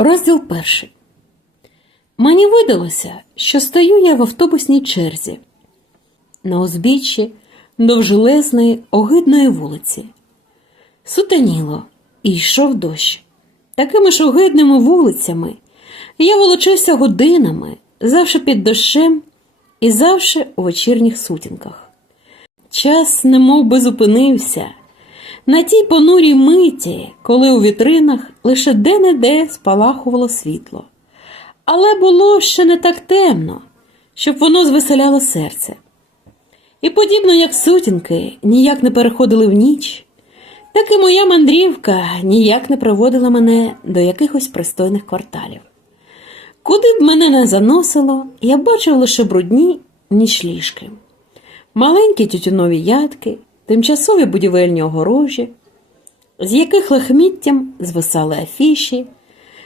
Розділ перший. Мені видалося, що стою я в автобусній черзі на узбіччі довжелезної огидної вулиці. Сутеніло і йшов дощ. Такими ж огидними вулицями я волочився годинами, завжди під дощем і завжди у вечірніх сутінках. Час немов би зупинився на тій понурій миті, коли у вітринах лише де-не-де спалахувало світло. Але було ще не так темно, щоб воно звеселяло серце. І подібно як сутінки ніяк не переходили в ніч, так і моя мандрівка ніяк не приводила мене до якихось пристойних кварталів. Куди б мене не заносило, я бачив лише брудні нічліжки, маленькі тютюнові ядки, тимчасові будівельні огорожі, з яких лахміттям звисали афіші,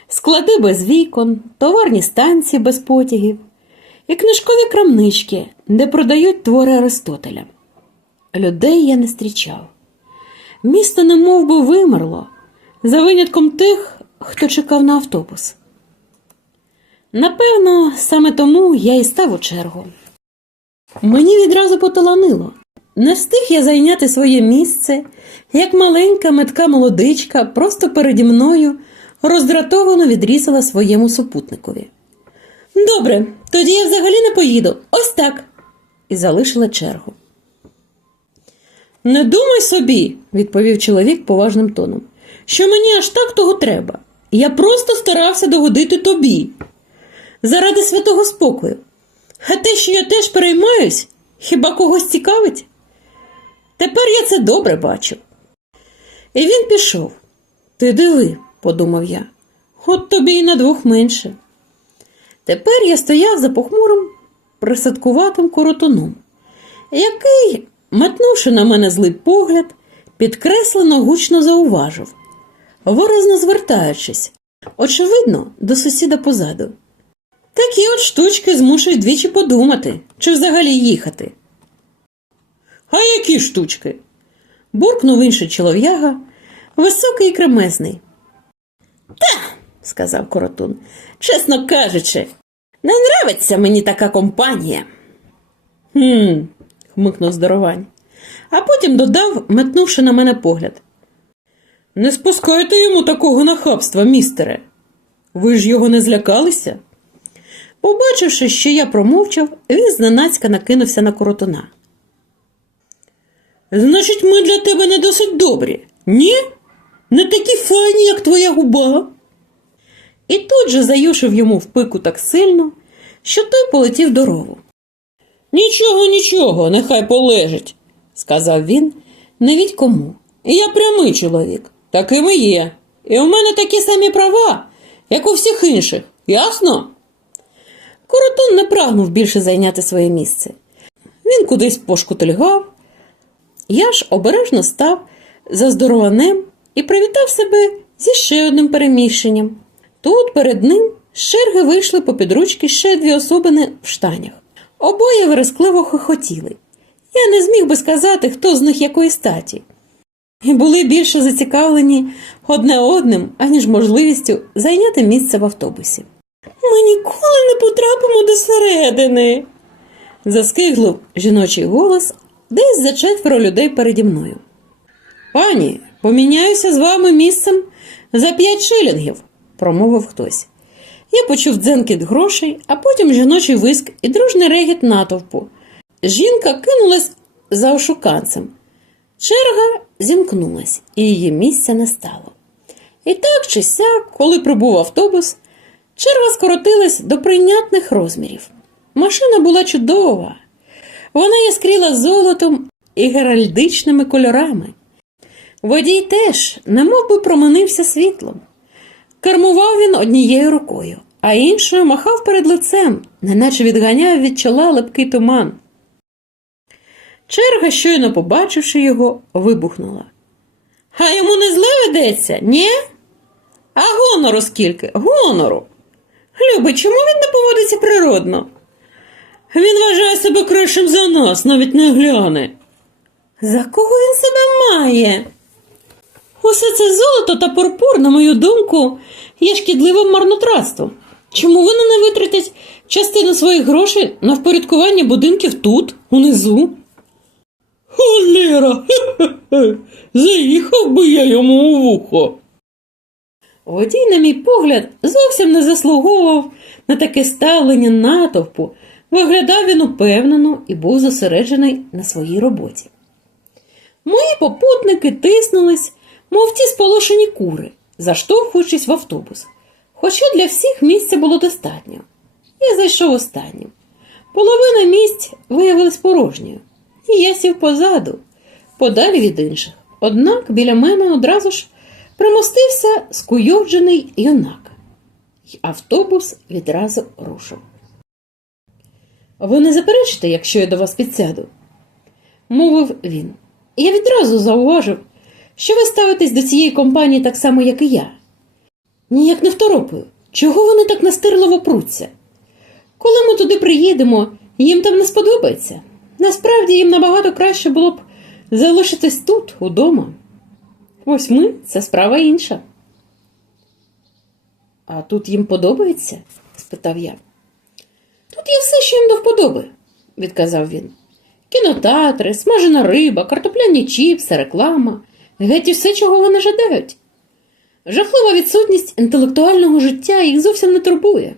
склади без вікон, товарні станції без потягів і книжкові крамнички, де продають твори Аристотеля. Людей я не зустрічав. Місто немов би вимерло, за винятком тих, хто чекав на автобус. Напевно, саме тому я і став у чергу. Мені відразу поталанило. Не встиг я зайняти своє місце, як маленька метка молодичка просто переді мною роздратовано відрізала своєму супутникові. Добре, тоді я взагалі не поїду. Ось так. І залишила чергу. Не думай собі, відповів чоловік поважним тоном, що мені аж так того треба. Я просто старався догодити тобі. Заради святого спокою. А те, що я теж переймаюсь, хіба когось цікавить? Тепер я це добре бачу. І він пішов. Ти диви, подумав я, от тобі і на двох менше. Тепер я стояв за похмурим присадкуватим коротуном, який, метнувши на мене злий погляд, підкреслено гучно зауважив, виразно звертаючись, очевидно, до сусіда позаду. Такі от штучки змушують двічі подумати, чи взагалі їхати. А які штучки? буркнув інший чолов'яга, високий і кремезний. Та, сказав коротун, чесно кажучи, не нравиться мені така компанія. Хм, хмикнув здоровань, а потім додав, метнувши на мене погляд. Не спускайте йому такого нахабства, містере. Ви ж його не злякалися? Побачивши, що я промовчав, він зненацька накинувся на коротуна. Значить, ми для тебе не досить добрі, ні? Не такі файні, як твоя губа. І тут же заюшив йому в пику так сильно, що той полетів до рову. Нічого, нічого, нехай полежить, сказав він, не від кому. Я прямий чоловік, таким і є. І у мене такі самі права, як у всіх інших, ясно? Коротун не прагнув більше зайняти своє місце. Він кудись пошкутильгав. Я ж обережно став за здорованем і привітав себе зі ще одним переміщенням. Тут перед ним з черги вийшли по підручки ще дві особини в штанях. Обоє верескливо хохотіли. Я не зміг би сказати, хто з них якої статі. І були більше зацікавлені одне одним, аніж можливістю зайняти місце в автобусі. Ми ніколи не потрапимо до середини. заскиглив жіночий голос десь за четверо людей переді мною. Пані, поміняюся з вами місцем за п'ять шилінгів, промовив хтось. Я почув дзенкіт грошей, а потім жіночий виск і дружний регіт натовпу. Жінка кинулась за ошуканцем. Черга зімкнулась, і її місця не стало. І так чи сяк, коли прибув автобус, черга скоротилась до прийнятних розмірів. Машина була чудова. Вона яскріла золотом і геральдичними кольорами. Водій теж немов би проминився світлом. Кермував він однією рукою, а іншою махав перед лицем, неначе відганяв від чола липкий туман. Черга, щойно побачивши його, вибухнула. А йому не зле ведеться, ні? А гонору скільки? Гонору. Любий, чому він не поводиться природно? Він вважає себе кращим за нас, навіть не гляне. За кого він себе має? Усе це золото та пурпур, на мою думку, є шкідливим марнотратством. Чому вони не витратять частину своїх грошей на впорядкування будинків тут, унизу? Холера! Заїхав би я йому у вухо. Водій, на мій погляд, зовсім не заслуговував на таке ставлення натовпу. Виглядав він упевнено і був зосереджений на своїй роботі. Мої попутники тиснулись, мов ті сполошені кури, заштовхуючись в автобус. Хоча для всіх місця було достатньо. Я зайшов останнім. Половина місць виявилась порожньою, і я сів позаду, подалі від інших. Однак біля мене одразу ж примостився скуйовджений юнак, і автобус відразу рушив. Ви не заперечите, якщо я до вас підсяду? мовив він. Я відразу зауважив, що ви ставитесь до цієї компанії так само, як і я. Ніяк не второпаю. Чого вони так настирливо пруться? Коли ми туди приїдемо, їм там не сподобається. Насправді їм набагато краще було б залишитись тут, удома. Ось ми це справа інша. А тут їм подобається? спитав я. Тут є все, що їм до вподоби, відказав він. Кінотеатри, смажена риба, картопляні чіпси, реклама, геть усе, чого вони жадають. Жахлива відсутність інтелектуального життя їх зовсім не турбує.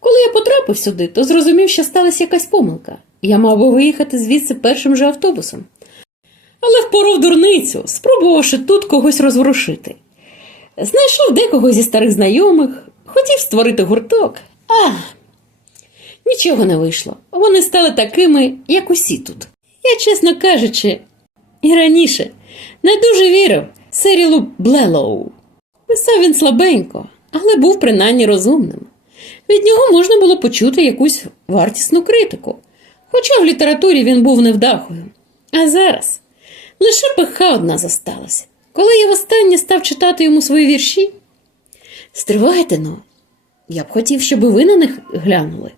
Коли я потрапив сюди, то зрозумів, що сталася якась помилка. Я мав би виїхати звідси першим же автобусом. Але впоров дурницю, спробувавши тут когось розворушити. Знайшов декого зі старих знайомих, хотів створити гурток. А, нічого не вийшло. Вони стали такими, як усі тут. Я, чесно кажучи, і раніше не дуже вірив Серілу Блелоу. Писав він слабенько, але був принаймні розумним. Від нього можна було почути якусь вартісну критику, хоча в літературі він був невдахою. А зараз лише пиха одна зосталася. Коли я востаннє став читати йому свої вірші, стривайте но, я б хотів, щоб ви на них глянули.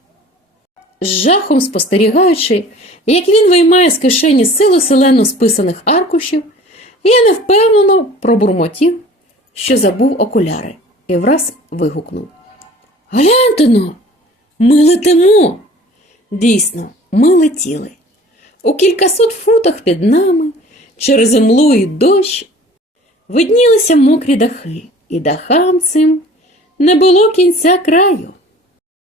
З жахом спостерігаючи, як він виймає з кишені силу селену списаних аркушів, я невпевнено пробурмотів, що забув окуляри, і враз вигукнув. Гляньте но, ми летимо. Дійсно, ми летіли. У кількасот футах під нами, через імлу і дощ, виднілися мокрі дахи, і дахам цим не було кінця краю.